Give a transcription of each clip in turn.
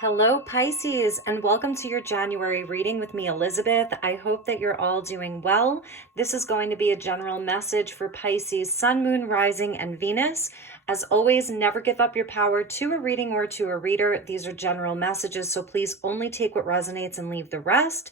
Hello, Pisces, and welcome to your January reading with me, Elizabeth. I hope that you're all doing well. This is going to be a general message for Pisces, Sun, Moon, Rising, and Venus. As always, never give up your power to a reading or to a reader. These are general messages, so please only take what resonates and leave the rest.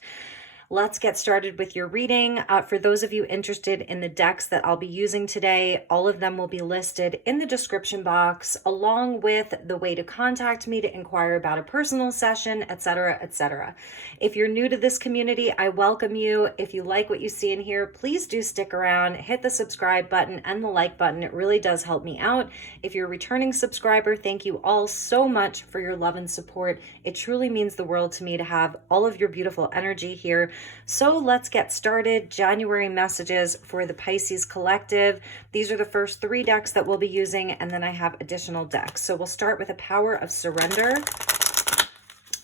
Let's get started with your reading. For those of you interested in the decks that I'll be using today, all of them will be listed in the description box, along with the way to contact me to inquire about a personal session, etc., etc. If you're new to this community, I welcome you. If you like what you see in here, please do stick around, hit the subscribe button and the like button. It really does help me out. If you're a returning subscriber, thank you all so much for your love and support. It truly means the world to me to have all of your beautiful energy here. So let's get started. January messages for the Pisces collective. These are the first 3 decks that we'll be using, and then I have additional decks. So we'll start with a power of surrender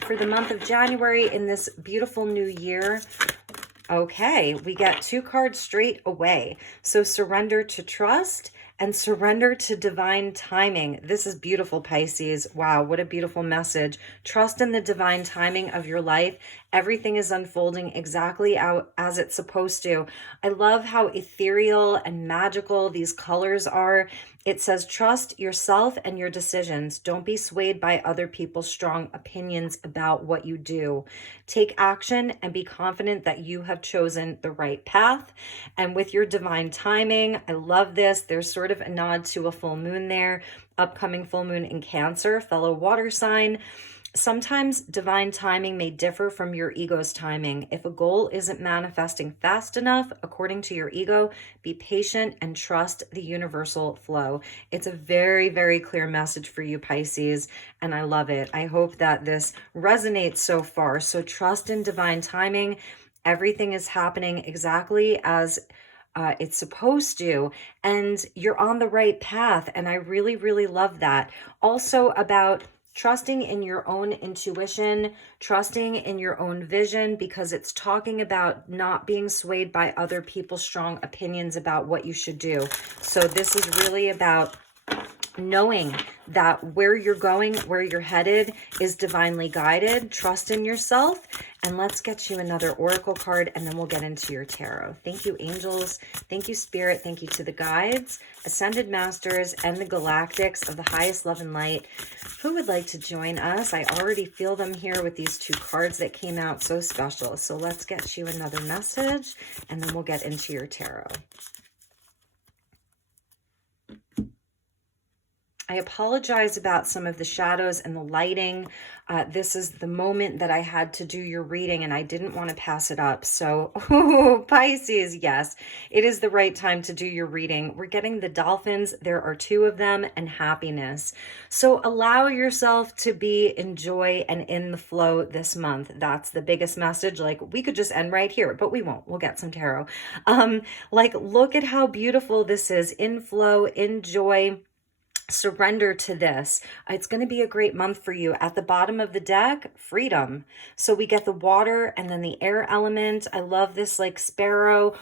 for the month of January in this beautiful new year. Okay, we get 2 cards straight away. So surrender to trust and surrender to divine timing. This is beautiful, Pisces. Wow, what a beautiful message. Trust in the divine timing of your life. Everything is unfolding exactly as it's supposed to. I love how ethereal and magical these colors are. It says, trust yourself and your decisions. Don't be swayed by other people's strong opinions about what you do. Take action and be confident that you have chosen the right path. And with your divine timing, I love this. There's sort of a nod to a full moon there. Upcoming full moon in Cancer, fellow water sign. Sometimes divine timing may differ from your ego's timing. If a goal isn't manifesting fast enough, according to your ego, be patient and trust the universal flow. It's a very, very clear message for you, Pisces, and I love it. I hope that this resonates so far. So trust in divine timing. Everything is happening exactly as it's supposed to, and you're on the right path, and I really, really love that. Also about trusting in your own intuition, trusting in your own vision, because it's talking about not being swayed by other people's strong opinions about what you should do. So this is really about knowing that where you're going, where you're headed is divinely guided. Trust in yourself. And let's get you another oracle card, and then we'll get into your tarot. Thank you, angels. Thank you, spirit. Thank you to the guides, ascended masters, and the galactics of the highest love and light. Who would like to join us? I already feel them here with these 2 cards that came out so special. So let's get you another message, and then we'll get into your tarot. I apologize about some of the shadows and the lighting. This is the moment that I had to do your reading, and I didn't want to pass it up. So, Pisces, yes, it is the right time to do your reading. We're getting the dolphins. There are 2 of them, and happiness. So allow yourself to be in joy and in the flow this month. That's the biggest message. Like, we could just end right here, but we won't. We'll get some tarot. Look at how beautiful this is. In flow, in joy. Surrender to this. It's going to be a great month for you. At the bottom of the deck, freedom. So we get the water and then the air element. I love this like sparrow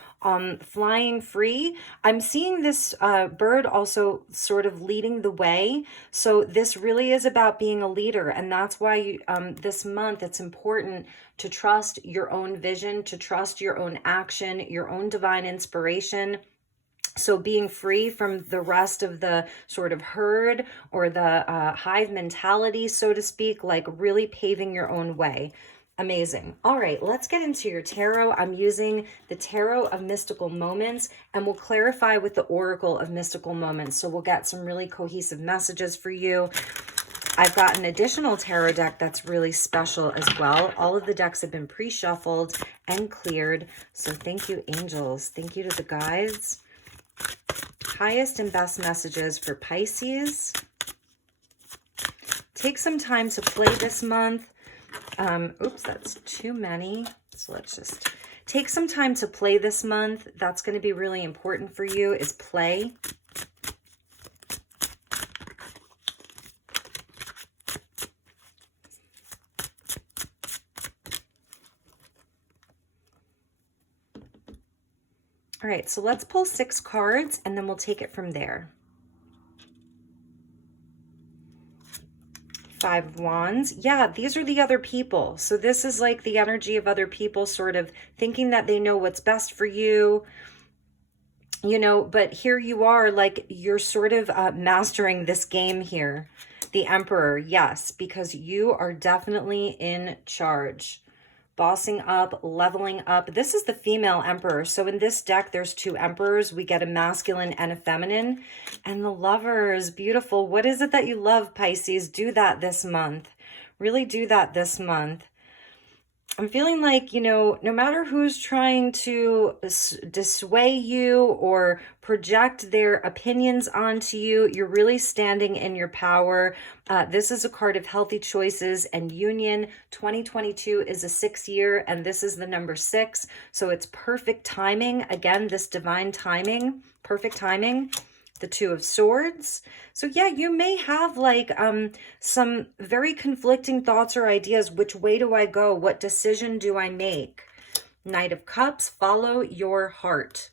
flying free. I'm seeing this bird also sort of leading the way. So this really is about being a leader. And that's why this month it's important to trust your own vision, to trust your own action, your own divine inspiration. So being free from the rest of the sort of herd or the hive mentality, so to speak, like really paving your own way. Amazing. All right, let's get into your tarot. I'm using the Tarot of Mystical Moments, and we'll clarify with the Oracle of Mystical Moments. So we'll get some really cohesive messages for you. I've got an additional tarot deck that's really special as well. All of the decks have been pre-shuffled and cleared. So thank you, angels. Thank you to the guides. Highest and best messages for Pisces. Take some time to play this month. Oops, that's too many. So let's just take some time to play this month. That's going to be really important for you, is play. All right, so let's pull 6 cards and then we'll take it from there. Five of Wands. Yeah, these are the other people. So this is like the energy of other people sort of thinking that they know what's best for you, you know, but here you are, like you're sort of mastering this game here. The Emperor, yes, because you are definitely in charge. Bossing up, leveling up. This is the female emperor. So in this deck, there's two emperors. We get a masculine and a feminine. And the Lovers, beautiful. What is it that you love, Pisces? Do that this month. Really do that this month. I'm feeling like, you know, no matter who's trying to dissuade you or project their opinions onto you, you're really standing in your power. This is a card of healthy choices and union. 2022 is a 6 year, and this is the number 6. So it's perfect timing. Again, this divine timing, perfect timing. The Two of Swords. So yeah, you may have like some very conflicting thoughts or ideas. Which way do I go? What decision do I make? Knight of Cups, follow your heart.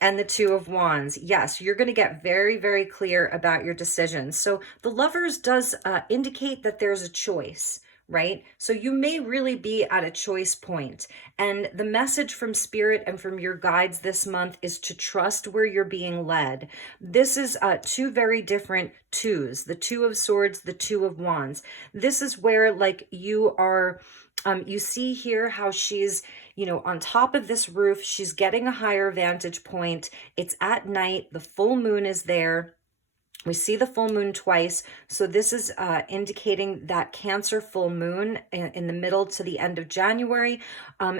And the Two of Wands. Yes, you're going to get very, very clear about your decisions. So the Lovers does indicate that there's a choice, right? So you may really be at a choice point. And the message from Spirit and from your guides this month is to trust where you're being led. This is two very different twos, the Two of Swords, the Two of Wands. This is where like you are, you see here how she's, you know, on top of this roof, she's getting a higher vantage point. It's at night, the full moon is there. We see the full moon twice. So this is indicating that Cancer full moon in the middle to the end of January.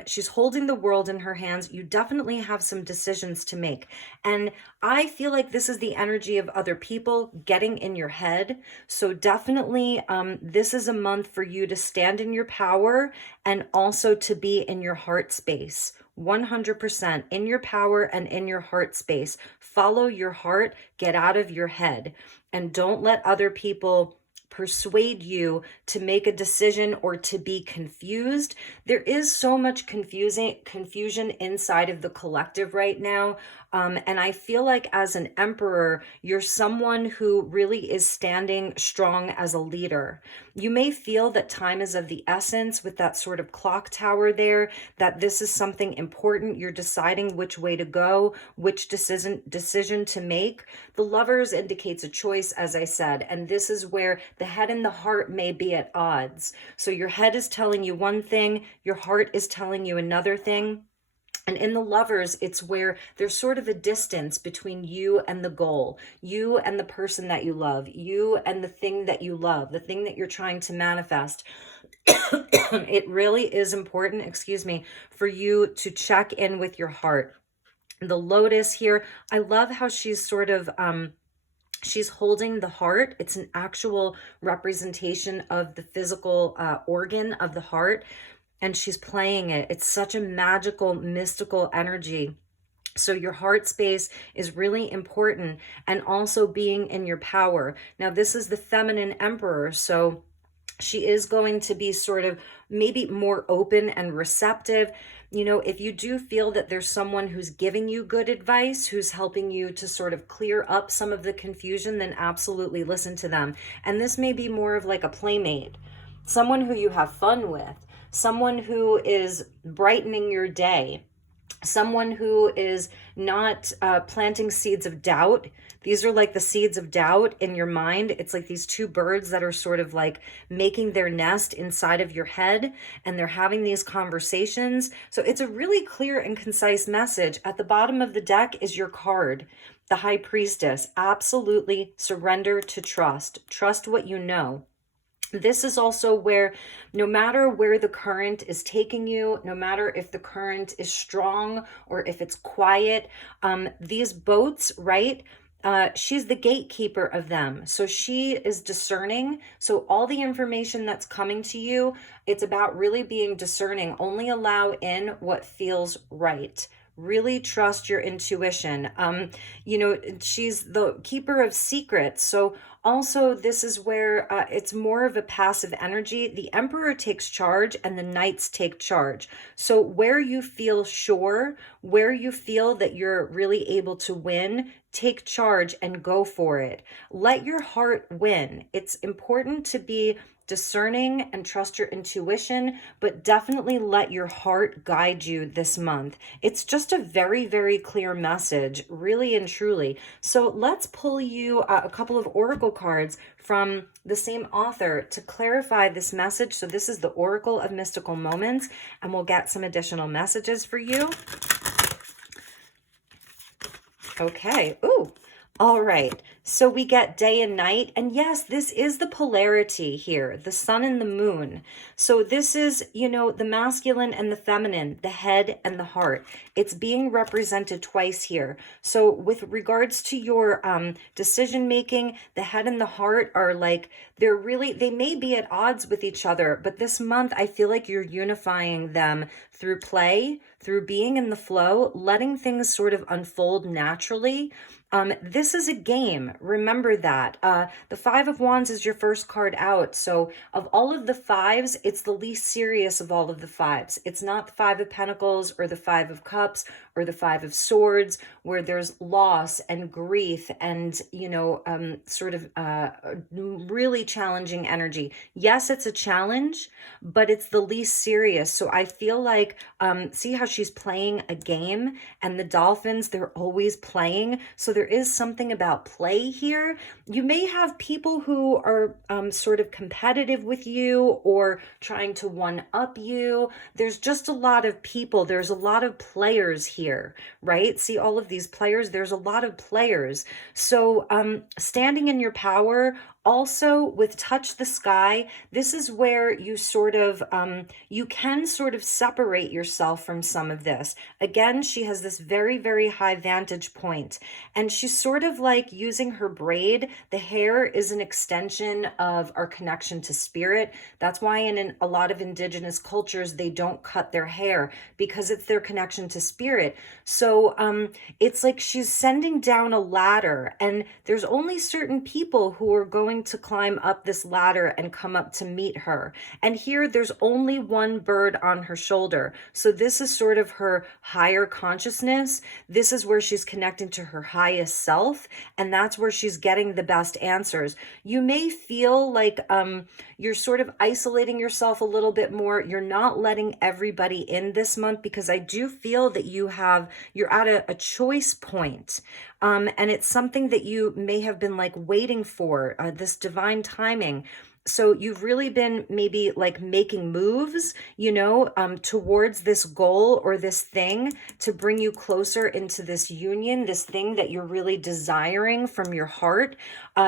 She's holding the world in her hands. You definitely have some decisions to make. And I feel like this is the energy of other people getting in your head. So definitely this is a month for you to stand in your power and also to be in your heart space. 100% in your power and in your heart space. Follow your heart, get out of your head, and don't let other people persuade you to make a decision or to be confused. There is so much confusion inside of the collective right now. And I feel like as an emperor, you're someone who really is standing strong as a leader. You may feel that time is of the essence with that sort of clock tower there, that this is something important. You're deciding which way to go, which decision to make. The Lovers indicates a choice, as I said, and this is where the head and the heart may be at odds. So your head is telling you one thing, your heart is telling you another thing. And in the Lovers, it's where there's sort of a distance between you and the goal, you and the person that you love, you and the thing that you love, the thing that you're trying to manifest. It really is important, excuse me, for you to check in with your heart. The Lotus here, I love how she's sort of, she's holding the heart. It's an actual representation of the physical organ of the heart. And she's playing it. It's such a magical, mystical energy. So your heart space is really important, and also being in your power. Now, this is the feminine emperor. So she is going to be sort of maybe more open and receptive. You know, if you do feel that there's someone who's giving you good advice, who's helping you to sort of clear up some of the confusion, then absolutely listen to them. And this may be more of like a playmate, someone who you have fun with, someone who is brightening your day, someone who is not planting seeds of doubt. These are like the seeds of doubt in your mind. It's like these two birds that are sort of like making their nest inside of your head, and they're having these conversations. So it's a really clear and concise message. At the bottom of the deck is your card, the High Priestess. Absolutely surrender to trust. Trust what you know. This is also where no matter where the current is taking you, no matter if the current is strong or if it's quiet, these boats, right? She's the gatekeeper of them. So she is discerning. So all the information that's coming to you, it's about really being discerning. Only allow in what feels right. Really trust your intuition. You know, she's the keeper of secrets. So also this is where it's more of a passive energy. The Emperor takes charge and the Knights take charge. So where you feel sure, where you feel that you're really able to win, take charge and go for it. Let your heart win. It's important to be discerning and trust your intuition, but definitely let your heart guide you this month. It's just a very, very clear message, really and truly. So let's pull you a couple of oracle cards from the same author to clarify this message. So this is the Oracle of Mystical Moments, and we'll get some additional messages for you. Okay. Ooh. All right. So we get day and night. And yes, this is the polarity here, the sun and the moon. So this is, you know, the masculine and the feminine, the head and the heart. It's being represented twice here. So with regards to your decision making, the head and the heart are like, they may be at odds with each other, but this month I feel like you're unifying them through play, through being in the flow, letting things sort of unfold naturally. This is a game. Remember that. The Five of Wands is your first card out. So of all of the fives, it's the least serious of all of the fives. It's not the Five of Pentacles or the Five of Cups or the Five of Swords, where there's loss and grief and, you know, really challenging energy. Yes, it's a challenge, but it's the least serious. So I feel like, see how she's playing a game, and the dolphins, they're always playing. So there is something about play here. You may have people who are sort of competitive with you or trying to one up you. There's just a lot of people. There's a lot of players here, right? See all of these players? There's a lot of players. So standing in your power. Also, with Touch the Sky, this is where you sort of, you can sort of separate yourself from some of this. Again, she has this very, very high vantage point, and she's sort of like using her braid. The hair is an extension of our connection to spirit. That's why in a lot of indigenous cultures, they don't cut their hair, because it's their connection to spirit. So it's like she's sending down a ladder, and there's only certain people who are going to climb up this ladder and come up to meet her. And here there's only one bird on her shoulder. So this is sort of her higher consciousness. This is where she's connecting to her highest self, and that's where she's getting the best answers. You may feel like you're sort of isolating yourself a little bit more. You're not letting everybody in this month, because I do feel that you're at a choice point. And it's something that you may have been like waiting for, this divine timing. So you've really been maybe like making moves, you know, towards this goal or this thing to bring you closer into this union, this thing that you're really desiring from your heart.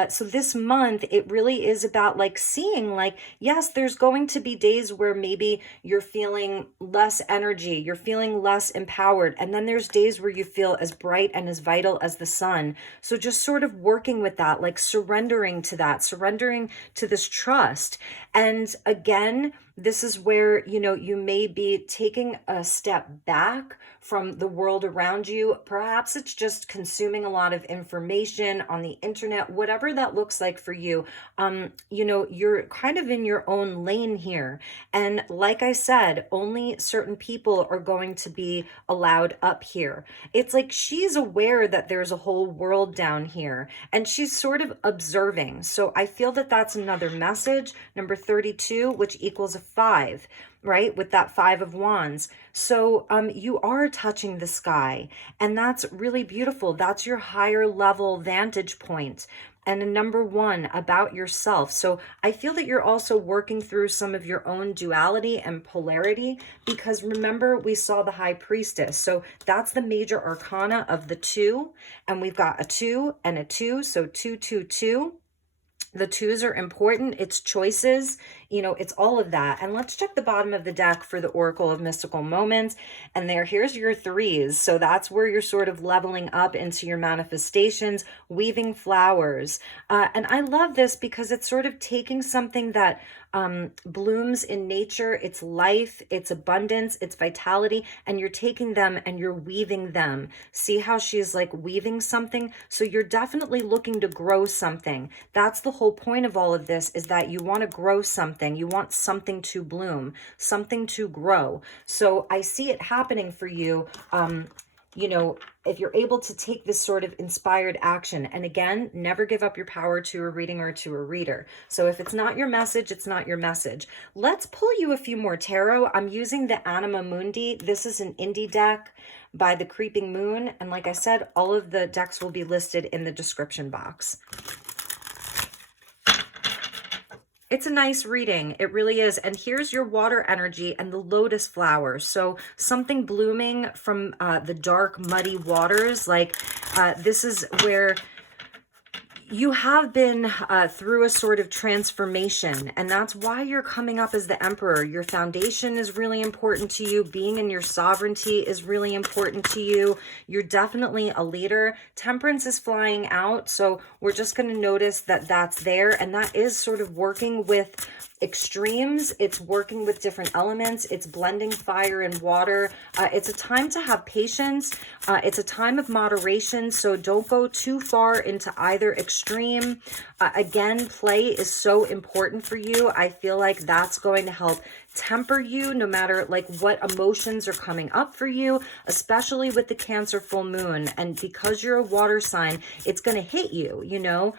So this month, it really is about like seeing like, yes, there's going to be days where maybe you're feeling less energy, you're feeling less empowered. And then there's days where you feel as bright and as vital as the sun. So just sort of working with that, like surrendering to that, surrendering to this trust. And again, this is where, you know, you may be taking a step back from the world around you. Perhaps it's just consuming a lot of information on the internet, whatever that looks like for you. You know, you're kind of in your own lane here. And like I said, only certain people are going to be allowed up here. It's like she's aware that there's a whole world down here, and she's sort of observing. So I feel that that's another message. Number 32, which equals a 5, right? With that 5 of Wands. So you are touching the sky, and that's really beautiful. That's your higher level vantage point. And a number 1, about yourself. So I feel that you're also working through some of your own duality and polarity, because remember, we saw the High Priestess. So that's the major arcana of the 2. And we've got a 2 and a 2. So 2, 2, 2. The 2s are important. It's choices, you know, it's all of that. And let's check the bottom of the deck for the Oracle of Mystical Moments. And here's your 3s. So that's where you're sort of leveling up into your manifestations, weaving flowers. And I love this because it's sort of taking something that blooms in nature, its life, its abundance, its vitality, and you're taking them and you're weaving them. See how she's like weaving something? So you're definitely looking to grow something. That's the whole point of all of this, is that you want to grow something. You want something to bloom, something to grow. So I see it happening for you you know, if you're able to take this sort of inspired action, and again, never give up your power to a reading or to a reader. So if it's not your message, it's not your message. Let's pull you a few more tarot. I'm using the Anima Mundi. This is an indie deck by the Creeping Moon. And like I said, all of the decks will be listed in the description box. It's a nice reading. It really is. And here's your water energy and the lotus flowers. So something blooming from the dark, muddy waters. Like this is where you have been through a sort of transformation, and that's why you're coming up as the Emperor. Your foundation is really important to you. Being in your sovereignty is really important to you. You're definitely a leader. Temperance is flying out, so we're just going to notice that that's there, and that is sort of working with extremes. It's working with different elements. It's blending fire and water. It's a time to have patience. It's a time of moderation, so don't go too far into either extreme. Again, play is so important for you. I feel like that's going to help temper you no matter like what emotions are coming up for you, especially with the Cancer full moon. And because you're a water sign, it's going to hit you, you know.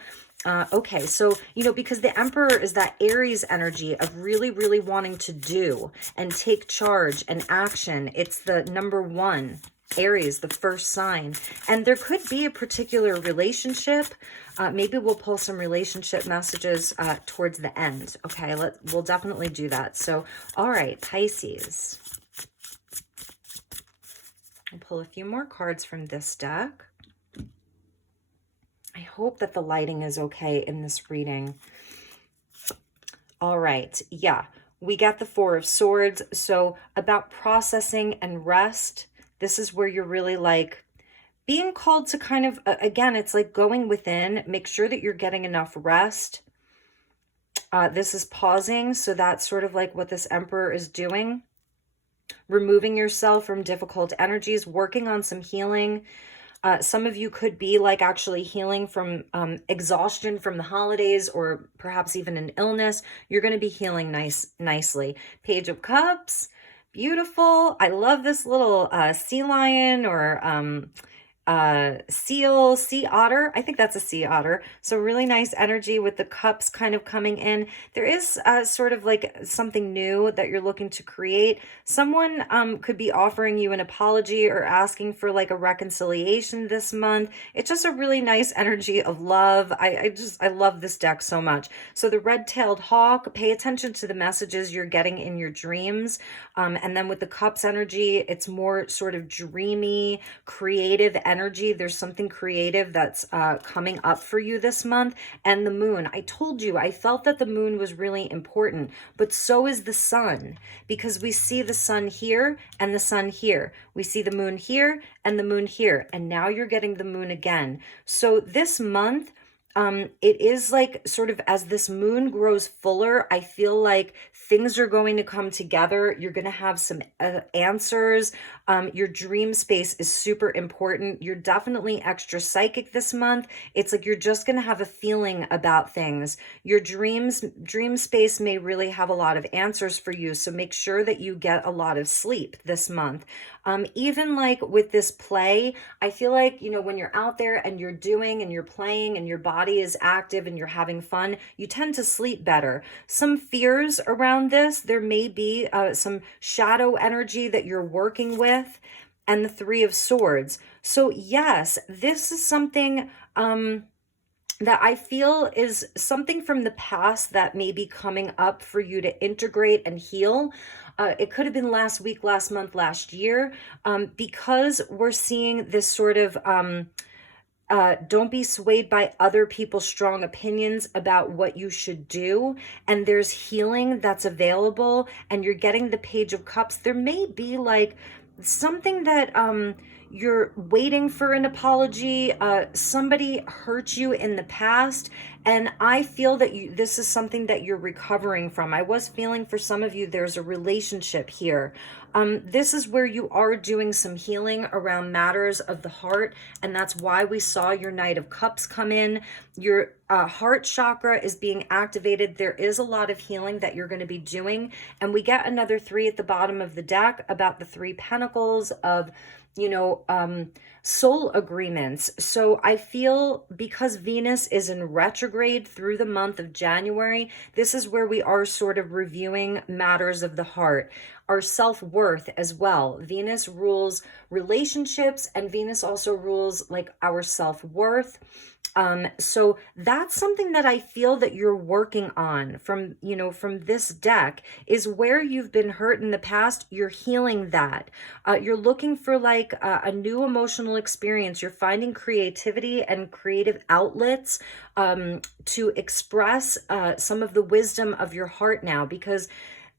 Okay, so, you know, because the Emperor is that Aries energy of really, really wanting to do and take charge and action. It's the number one, Aries, the first sign. And there could be a particular relationship. Maybe we'll pull some relationship messages towards the end. Okay, we'll definitely do that. So, all right, Pisces. I'll pull a few more cards from this deck. I hope that the lighting is okay in this reading. All right. Yeah, we got the Four of Swords. So about processing and rest. This is where you're really like being called to kind of, again, it's like going within. Make sure that you're getting enough rest. This is pausing. So that's sort of like what this Emperor is doing. Removing yourself from difficult energies, working on some healing. Some of you could be like actually healing from exhaustion from the holidays or perhaps even an illness. You're going to be healing nicely. Page of Cups, beautiful. I love this little sea lion or seal, sea otter. I think that's a sea otter. So really nice energy with the cups kind of coming in. There is sort of like something new that you're looking to create. Someone could be offering you an apology or asking for like a reconciliation this month. It's just a really nice energy of love. I love this deck so much. So the red-tailed hawk, pay attention to the messages you're getting in your dreams. And then with the cups energy, it's more sort of dreamy, creative energy. There's something creative that's coming up for you this month. And the moon, I told you, I felt that the moon was really important, but so is the sun, because we see the sun here and the sun here. We see the moon here and the moon here. And now you're getting the moon again. So this month, it is like sort of as this moon grows fuller, I feel like things are going to come together. You're going to have some answers. Your dream space is super important. You're definitely extra psychic this month. It's like you're just going to have a feeling about things. Your dream space may really have a lot of answers for you. So make sure that you get a lot of sleep this month. Even like with this play, I feel like, you know, when you're out there and you're doing and you're playing and your body is active and you're having fun, you tend to sleep better. Some fears around this, there may be some shadow energy that you're working with, and the Three of Swords. So yes, this is something that I feel is something from the past that may be coming up for you to integrate and heal. It could have been last week, last month, last year, because we're seeing this sort of don't be swayed by other people's strong opinions about what you should do. And there's healing that's available, and you're getting the Page of Cups. There may be like something that you're waiting for an apology. Somebody hurt you in the past, and I feel that this is something that you're recovering from. I was feeling for some of you there's a relationship here. This is where you are doing some healing around matters of the heart, and that's why we saw your Knight of Cups come in. Your heart chakra is being activated. There is a lot of healing that you're going to be doing, and we get another 3 at the bottom of the deck about the 3 pentacles of soul agreements. So I feel because Venus is in retrograde through the month of January, this is where we are sort of reviewing matters of the heart, our self-worth as well. Venus rules relationships, and Venus also rules like our self-worth. So that's something that I feel that you're working on from, from this deck, is where you've been hurt in the past. You're healing that. You're looking for like a new emotional experience. You're finding creativity and creative outlets to express some of the wisdom of your heart now, because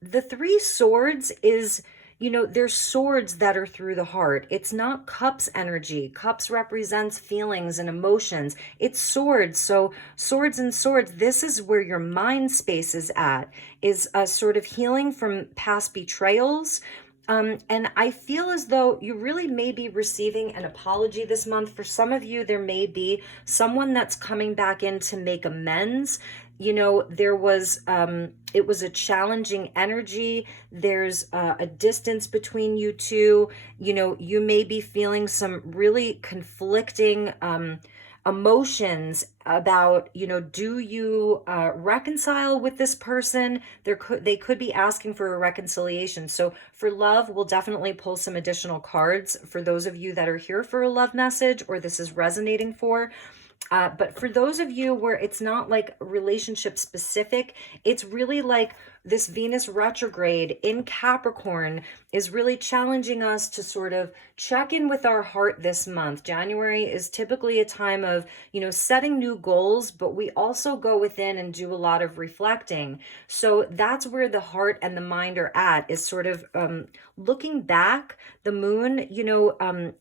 the Three Swords is, there's swords that are through the heart. It's not cups energy. Cups represents feelings and emotions. It's swords. So swords and swords, this is where your mind space is at, is a sort of healing from past betrayals. And I feel as though you really may be receiving an apology this month. For some of you, there may be someone that's coming back in to make amends. There was, it was a challenging energy. There's a distance between you two. You may be feeling some really conflicting emotions about, do you reconcile with this person? They could be asking for a reconciliation. So for love, we'll definitely pull some additional cards for those of you that are here for a love message or this is resonating for. But for those of you where it's not like relationship specific, it's really like this Venus retrograde in Capricorn is really challenging us to sort of check in with our heart this month. January is typically a time of, setting new goals, but we also go within and do a lot of reflecting. So that's where the heart and the mind are at, is sort of looking back. The moon,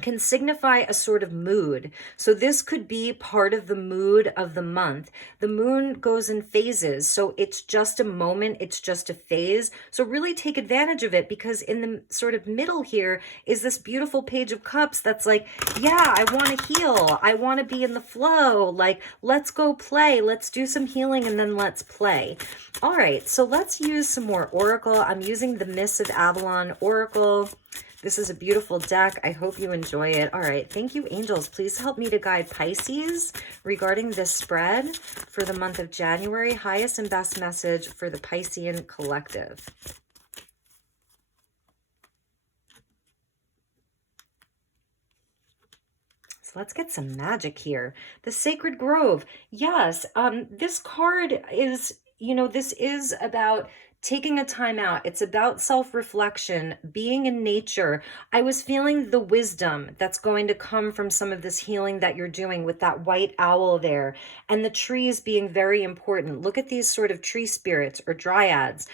can signify a sort of mood. So this could be part of the mood of the month. The moon goes in phases. So it's just a moment. It's just a phase. So really take advantage of it, because in the sort of middle here is this beautiful Page of Cups that's like, yeah, I want to heal. I want to be in the flow. Like, let's go play. Let's do some healing and then let's play. All right. So let's use some more Oracle. I'm using the Mists of Avalon Oracle. This is a beautiful deck. I hope you enjoy it. All right. Thank you, angels. Please help me to guide Pisces regarding this spread for the month of January. Highest and best message for the Piscean collective. So let's get some magic here. The Sacred Grove. Yes. This card is, this is about taking a time out. It's about self-reflection, being in nature. I was feeling the wisdom that's going to come from some of this healing that you're doing with that white owl there, and the trees being very important. Look at these sort of tree spirits or dryads.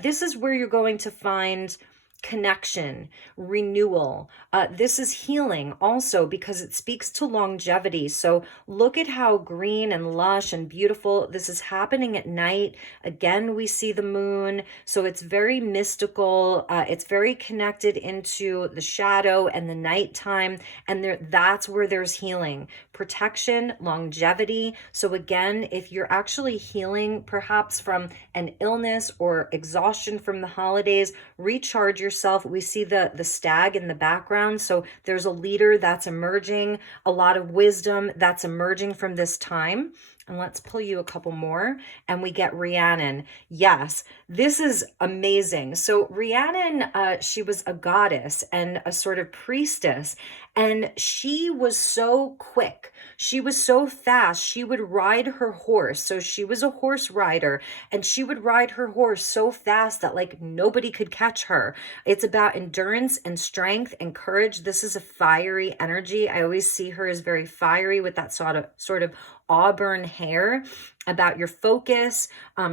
This is where you're going to find connection, renewal. This is healing also because it speaks to longevity. So look at how green and lush and beautiful this is happening at night. Again, we see the moon. So it's very mystical. It's very connected into the shadow and the nighttime. And that's where there's healing, protection, longevity. So again, if you're actually healing perhaps from an illness or exhaustion from the holidays, recharge yourself. We see the stag in the background. So there's a leader that's emerging, a lot of wisdom that's emerging from this time. And let's pull you a couple more. And we get Rhiannon. Yes, this is amazing. So Rhiannon, she was a goddess and a sort of priestess. And she was so quick. She was so fast. She would ride her horse. So she was a horse rider, and she would ride her horse so fast that like nobody could catch her. It's about endurance and strength and courage. This is a fiery energy. I always see her as very fiery with that sort of auburn hair, about your focus,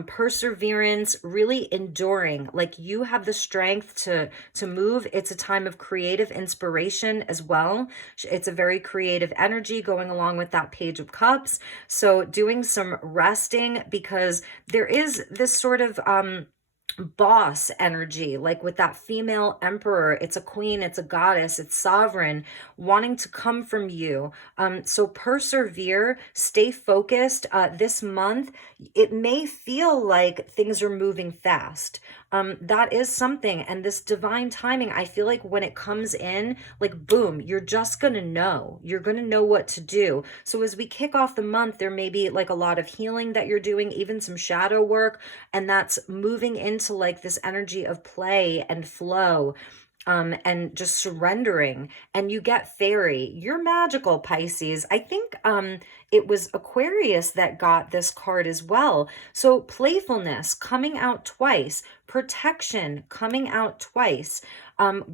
perseverance, really enduring. Like you have the strength to move. It's a time of creative inspiration as well. It's a very creative energy going along with that Page of Cups. So doing some resting, because there is this sort of boss energy, like with that female emperor. It's a queen, it's a goddess, it's sovereign, wanting to come from you. So persevere, stay focused. This month, it may feel like things are moving fast. that is something. And this divine timing, I feel like when it comes in, like boom, you're just gonna know. You're gonna know what to do. So as we kick off the month, there may be like a lot of healing that you're doing, even some shadow work, and that's moving into like this energy of play and flow. And just surrendering, and you get fairy. You're magical, Pisces. I think it was Aquarius that got this card as well. So playfulness coming out twice, protection coming out twice,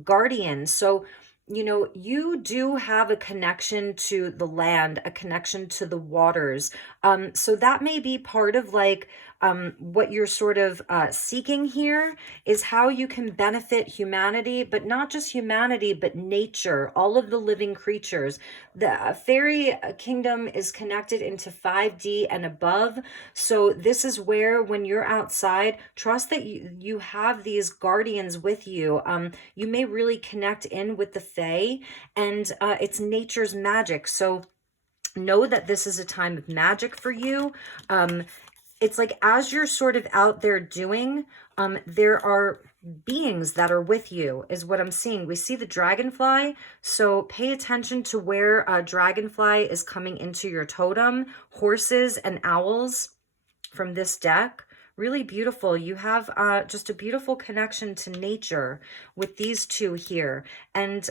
guardian. So you do have a connection to the land, a connection to the waters. So that may be part of like what you're sort of seeking here is how you can benefit humanity, but not just humanity, but nature, all of the living creatures. The fairy kingdom is connected into 5D and above. So this is where when you're outside, trust that you have these guardians with you. You may really connect in with the fae, and it's nature's magic. So know that this is a time of magic for you. It's like as you're sort of out there doing, there are beings that are with you is what I'm seeing. We see the dragonfly, so pay attention to where a dragonfly is coming into your totem. Horses and owls from this deck. Really beautiful. You have just a beautiful connection to nature with these two here. And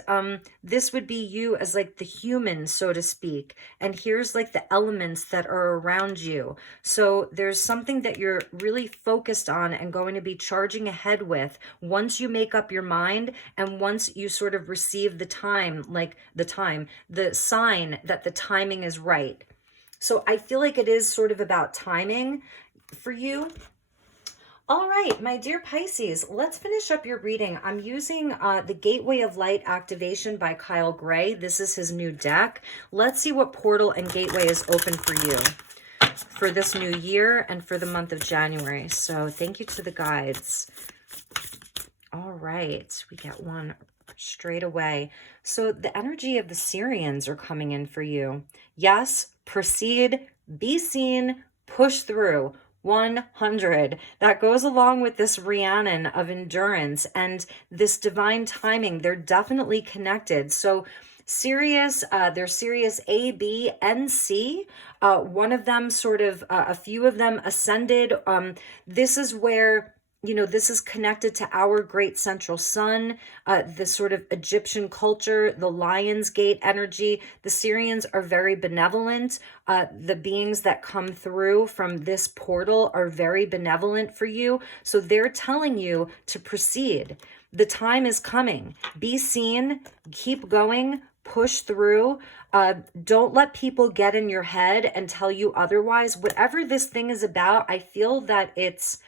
this would be you as like the human, so to speak. And here's like the elements that are around you. So there's something that you're really focused on and going to be charging ahead with once you make up your mind and once you sort of receive the time, the sign that the timing is right. So I feel like it is sort of about timing for you. All right, my dear Pisces, let's finish up your reading. I'm using the Gateway of Light Activation by Kyle Gray. This is his new deck. Let's see what portal and gateway is open for you for this new year and for the month of January. So thank you to the guides. All right, we get one straight away. So the energy of the Syrians are coming in for you. Yes, proceed, be seen, push through. 100. That goes along with this Rhiannon of endurance and this divine timing. They're definitely connected. So Sirius, they're Sirius A, B, and C. One of them sort of, a few of them ascended. This is where this is connected to our great central sun, the sort of Egyptian culture, the Lion's Gate energy. The Syrians are very benevolent. The beings that come through from this portal are very benevolent for you. So they're telling you to proceed. The time is coming. Be seen, keep going, push through. Don't let people get in your head and tell you otherwise. Whatever this thing is about, I feel that it's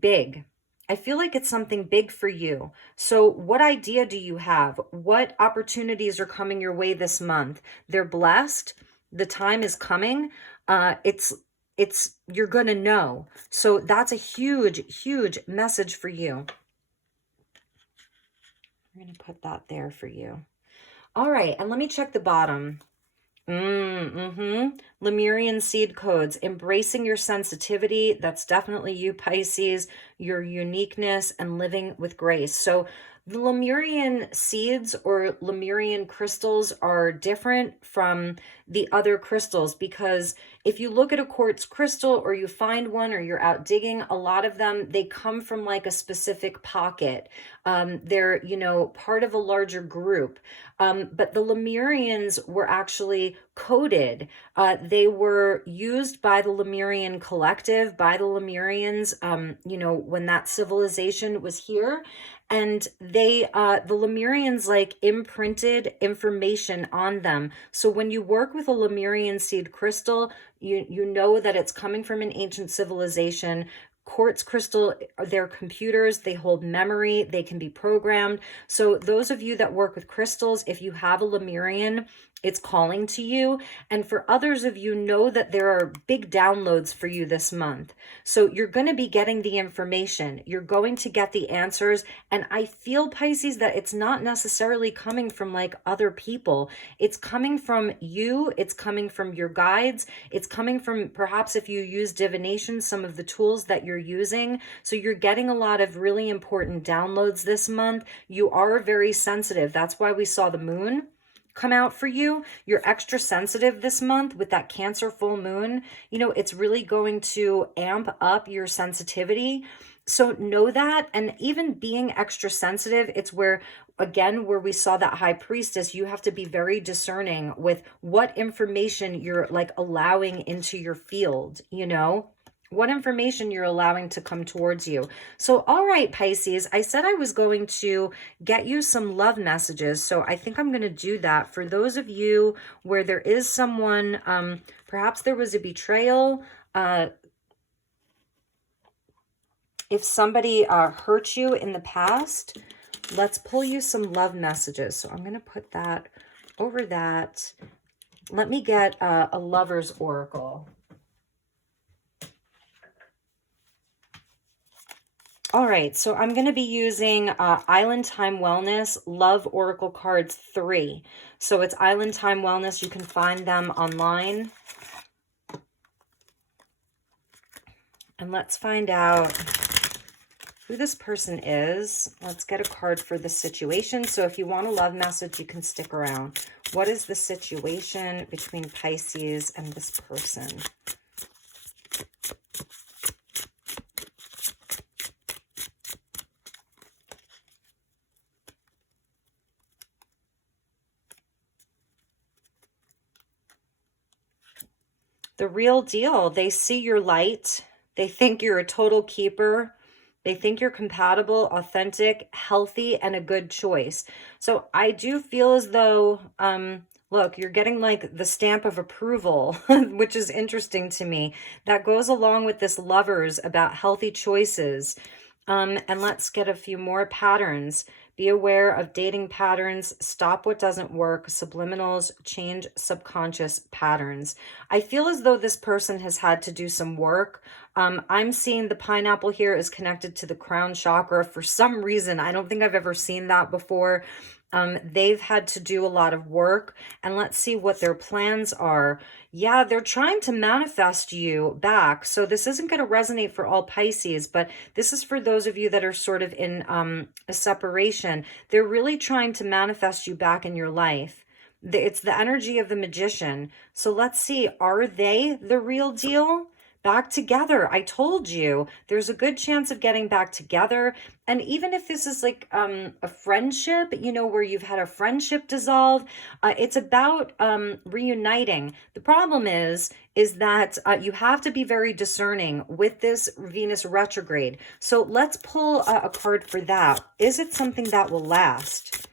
big. I feel like it's something big for you. So what idea do you have? What opportunities are coming your way this month? They're blessed. The time is coming. You're going to know. So that's a huge, huge message for you. I'm going to put that there for you. All right. And let me check the bottom. Lemurian seed codes, embracing your sensitivity. That's definitely you, Pisces, your uniqueness and living with grace. So the Lemurian seeds or Lemurian crystals are different from the other crystals because if you look at a quartz crystal or you find one or you're out digging, a lot of them, they come from like a specific pocket. They're, part of a larger group. But the Lemurians were actually coded. They were used by the Lemurian collective, by the Lemurians, when that civilization was here. And the Lemurians like imprinted information on them. So when you work with a Lemurian seed crystal, you know that it's coming from an ancient civilization. Quartz crystal, they're computers, they hold memory, they can be programmed. So those of you that work with crystals, if you have a Lemurian, It's calling to you. And for others of you, know that there are big downloads for you this month. So you're going to be getting the information. You're going to get the answers. And I feel, Pisces, that it's not necessarily coming from like other people. It's coming from you. It's coming from your guides. It's coming from perhaps if you use divination, some of the tools that you're using. So you're getting a lot of really important downloads this month. You are very sensitive. That's why we saw the moon come out for you. You're extra sensitive this month with that Cancer full moon. You know, it's really going to amp up your sensitivity. So know that. And even being extra sensitive, it's where, again, where we saw that high priestess, you have to be very discerning with what information you're like allowing into your field, you know? What information you're allowing to come towards you. So, all right, Pisces, I said I was going to get you some love messages. So I think I'm going to do that for those of you where there is someone, perhaps there was a betrayal. If somebody hurt you in the past, let's pull you some love messages. So I'm going to put that over that. Let me get a lover's oracle. All right, so I'm going to be using Island Time Wellness Love Oracle Cards 3. So it's Island Time Wellness. You can find them online. And let's find out who this person is. Let's get a card for the situation. So if you want a love message, you can stick around. What is the situation between Pisces and this person? The real deal. They see your light. They think you're a total keeper. They think you're compatible, authentic, healthy, and a good choice. So I do feel as though, look, you're getting like the stamp of approval, which is interesting to me. That goes along with this lovers about healthy choices. And let's get a few more patterns. Be aware of dating patterns. Stop what doesn't work. Subliminals. Change subconscious patterns. I feel as though this person has had to do some work. I'm seeing the pineapple here is connected to the crown chakra for some reason. I don't think I've ever seen that before. They've had to do a lot of work, and let's see what their plans are. Yeah, they're trying to manifest you back. So this isn't going to resonate for all Pisces, but this is for those of you that are sort of in a separation. They're really trying to manifest you back in your life. It's the energy of the magician. So let's see, are they the real deal? Back together. I told you there's a good chance of getting back together. And even if this is like a friendship, you know, where you've had a friendship dissolve, it's about reuniting. The problem is that you have to be very discerning with this Venus retrograde. So let's pull a card for that. Is it something that will last?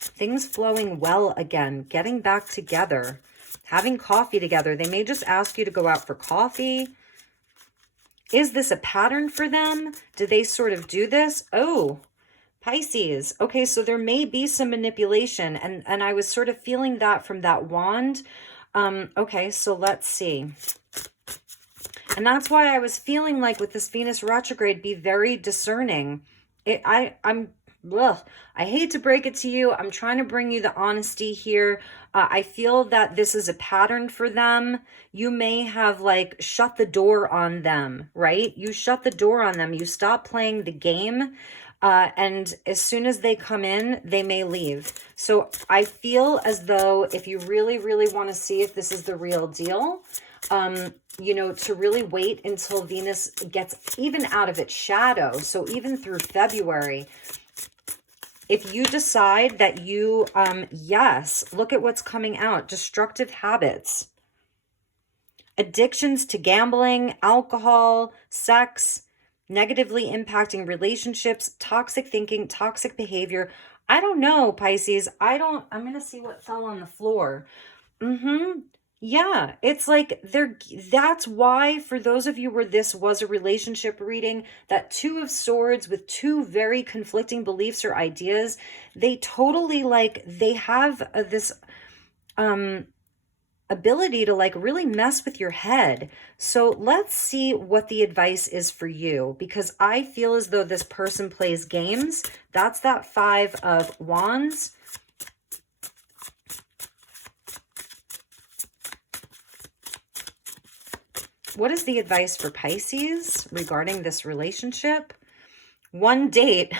Things flowing well again, getting back together. Having coffee together. They may just ask you to go out for coffee. Is this a pattern for them? Do they sort of do this? Oh, Pisces. Okay, so there may be some manipulation. And I was sort of feeling that from that wand. Okay, so let's see. And that's why I was feeling like with this Venus retrograde, be very discerning. I hate to break it to you. I'm trying to bring you the honesty here. I feel that this is a pattern for them. You may have like shut the door on them, right? You shut the door on them. You stop playing the game. And as soon as they come in, they may leave. So I feel as though if you really, really want to see if this is the real deal, you know, to really wait until Venus gets even out of its shadow. So even through February, if you decide that you, yes, look at what's coming out. Destructive habits, addictions to gambling, alcohol, sex, negatively impacting relationships, toxic thinking, toxic behavior. I don't know, Pisces. I'm going to see what fell on the floor. Yeah, it's like that's why for those of you where this was a relationship reading, that Two of Swords with two very conflicting beliefs or ideas, they totally like, they have this ability to like really mess with your head. So let's see what the advice is for you, because I feel as though this person plays games. That's that 5 of Wands. What is the advice for Pisces regarding this relationship? 1 date.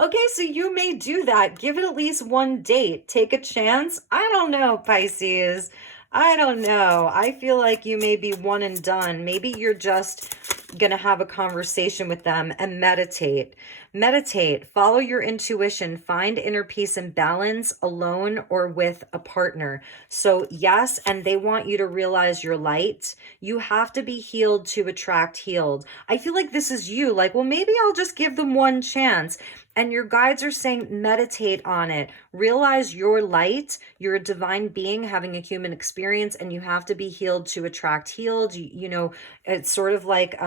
Okay, so you may do that. Give it at least 1 date. Take a chance. I don't know, Pisces. I don't know. I feel like you may be one and done. Maybe you're just going to have a conversation with them and meditate. Meditate. Follow your intuition. Find inner peace and balance alone or with a partner. So yes, and they want you to realize your light. You have to be healed to attract healed. I feel like this is you. Like, well, maybe I'll just give them 1 chance. And your guides are saying, meditate on it. Realize your light. You're a divine being having a human experience, and you have to be healed to attract healed. You know, it's sort of like,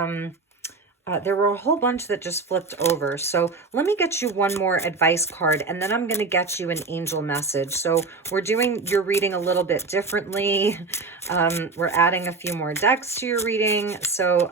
there were a whole bunch that just flipped over. So let me get you 1 more advice card, and then I'm going to get you an angel message. So we're doing your reading a little bit differently. We're adding a few more decks to your reading. So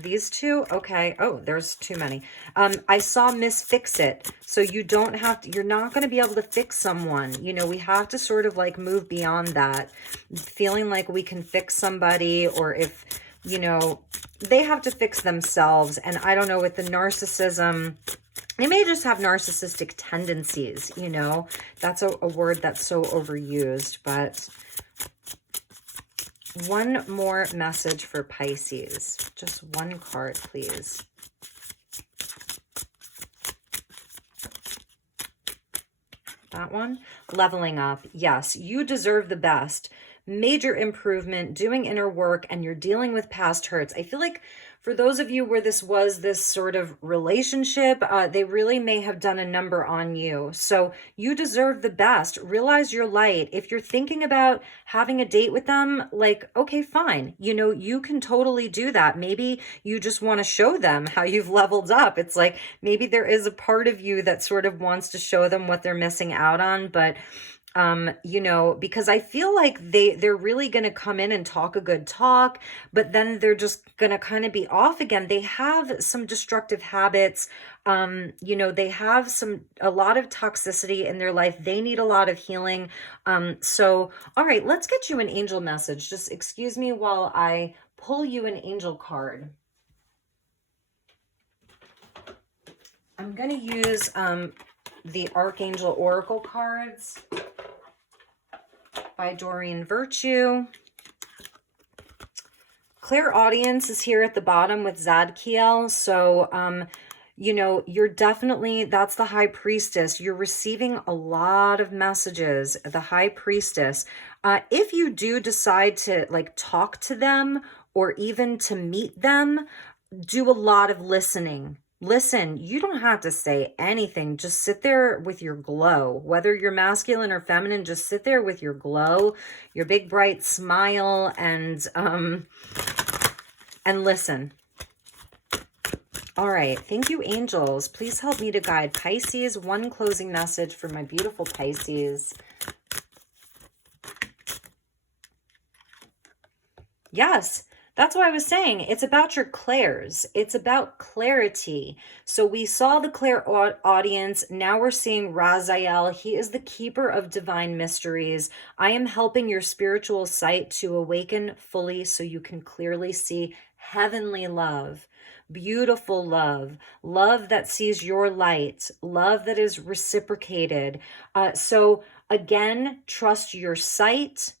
these 2, okay. Oh, there's too many. I saw Miss Fix It. So you don't have to, you're not going to be able to fix someone. You know, we have to sort of like move beyond that. Feeling like we can fix somebody, or if, you know, they have to fix themselves. And I don't know, with the narcissism, they may just have narcissistic tendencies, you know. That's a word that's so overused. But 1 more message for Pisces. Just 1 card, please. That one. Leveling up. Yes, you deserve the best. Major improvement, doing inner work, and you're dealing with past hurts. I feel like for those of you where this was this sort of relationship, they really may have done a number on you. So you deserve the best. Realize your light. If you're thinking about having a date with them, like, okay, fine. You know, you can totally do that. Maybe you just want to show them how you've leveled up. It's like, maybe there is a part of you that sort of wants to show them what they're missing out on, but you know, because I feel like they're really going to come in and talk a good talk, but then they're just going to kind of be off again. They have some destructive habits. You know, they have a lot of toxicity in their life. They need a lot of healing. So, all right, let's get you an angel message. Just excuse me while I pull you an angel card. I'm going to use, the Archangel Oracle cards by Doreen Virtue. Clairaudience is here at the bottom with Zadkiel. So, you know, you're definitely, that's the High Priestess. You're receiving a lot of messages, the High Priestess. If you do decide to like talk to them or even to meet them, do a lot of listening. Listen, you don't have to say anything. Just sit there with your glow. Whether you're masculine or feminine, just sit there with your glow, your big bright smile, and listen. All right. Thank you, angels. Please help me to guide Pisces. 1 closing message for my beautiful Pisces. Yes. That's what I was saying. It's about your clairs. It's about clarity. So we saw the clairaudience. Now we're seeing Raziel. He is the keeper of divine mysteries. I am helping your spiritual sight to awaken fully so you can clearly see heavenly love, beautiful love, love that sees your light, love that is reciprocated. So again, trust your sight.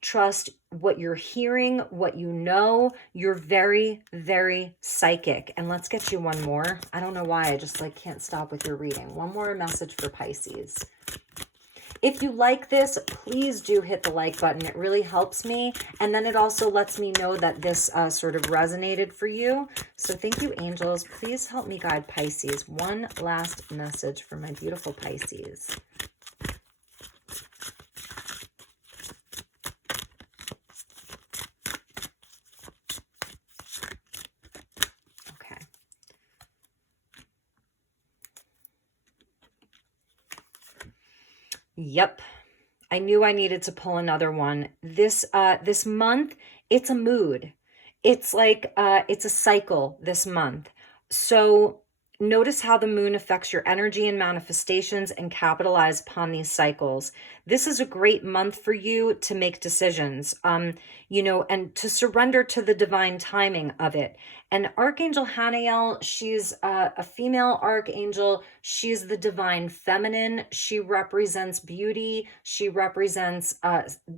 Trust what you're hearing, what you know. You're very, very psychic. And let's get you 1 more. I don't know why. I just like can't stop with your reading. 1 more message for Pisces. If you like this, please do hit the like button. It really helps me. And then it also lets me know that this sort of resonated for you. So thank you, angels. Please help me guide Pisces. 1 last message for my beautiful Pisces. Yep. I knew I needed to pull another one. This month, it's a mood. It's like it's a cycle this month. So notice how the moon affects your energy and manifestations and capitalize upon these cycles. This is a great month for you to make decisions, and to surrender to the divine timing of it. And Archangel Haniel, she's a female archangel. She's the divine feminine. She represents beauty. She represents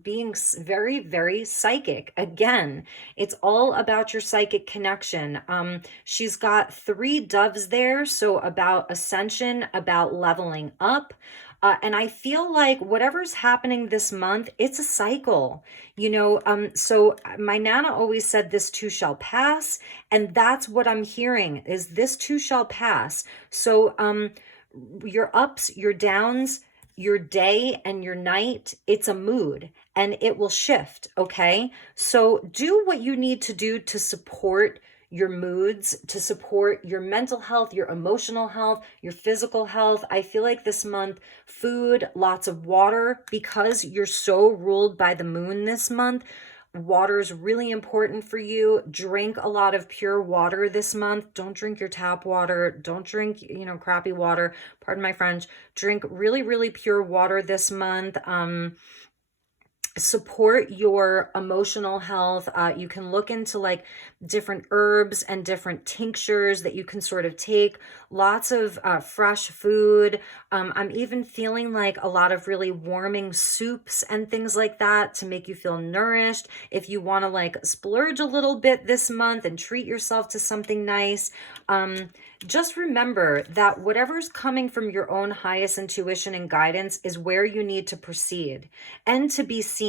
being very, very psychic. Again, it's all about your psychic connection. She's got 3 doves there, so about ascension, about leveling up. And I feel like whatever's happening this month, it's a cycle, so my Nana always said this too shall pass. And that's what I'm hearing is this too shall pass. So your ups, your downs, your day and your night, it's a mood and it will shift. Okay. So do what you need to do to support your moods, to support your mental health, your emotional health, your physical health. I feel like this month, food, lots of water, because you're so ruled by the moon this month. Water is really important for you. Drink a lot of pure water this month. Don't drink your tap water. Don't drink, crappy water. Pardon my French. Drink really, really pure water this month. Support your emotional health. You can look into like different herbs and different tinctures that you can sort of take. Lots of fresh food. I'm even feeling like a lot of really warming soups and things like that to make you feel nourished. If you want to like splurge a little bit this month and treat yourself to something nice, just remember that whatever's coming from your own highest intuition and guidance is where you need to proceed and to be seen.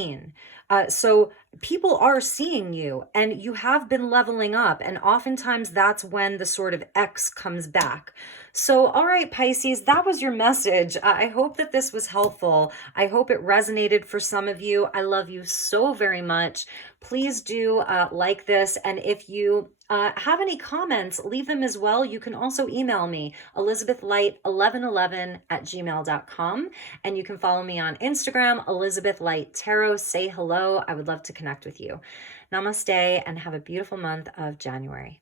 So people are seeing you and you have been leveling up. And oftentimes that's when the sort of X comes back. So, all right, Pisces, that was your message. I hope that this was helpful. I hope it resonated for some of you. I love you so very much. Please do like this. And if you have any comments, leave them as well. You can also email me, elizabethlight1111@gmail.com. And you can follow me on Instagram, Elizabeth Light Tarot. Say hello. I would love to connect with you. Namaste and have a beautiful month of January.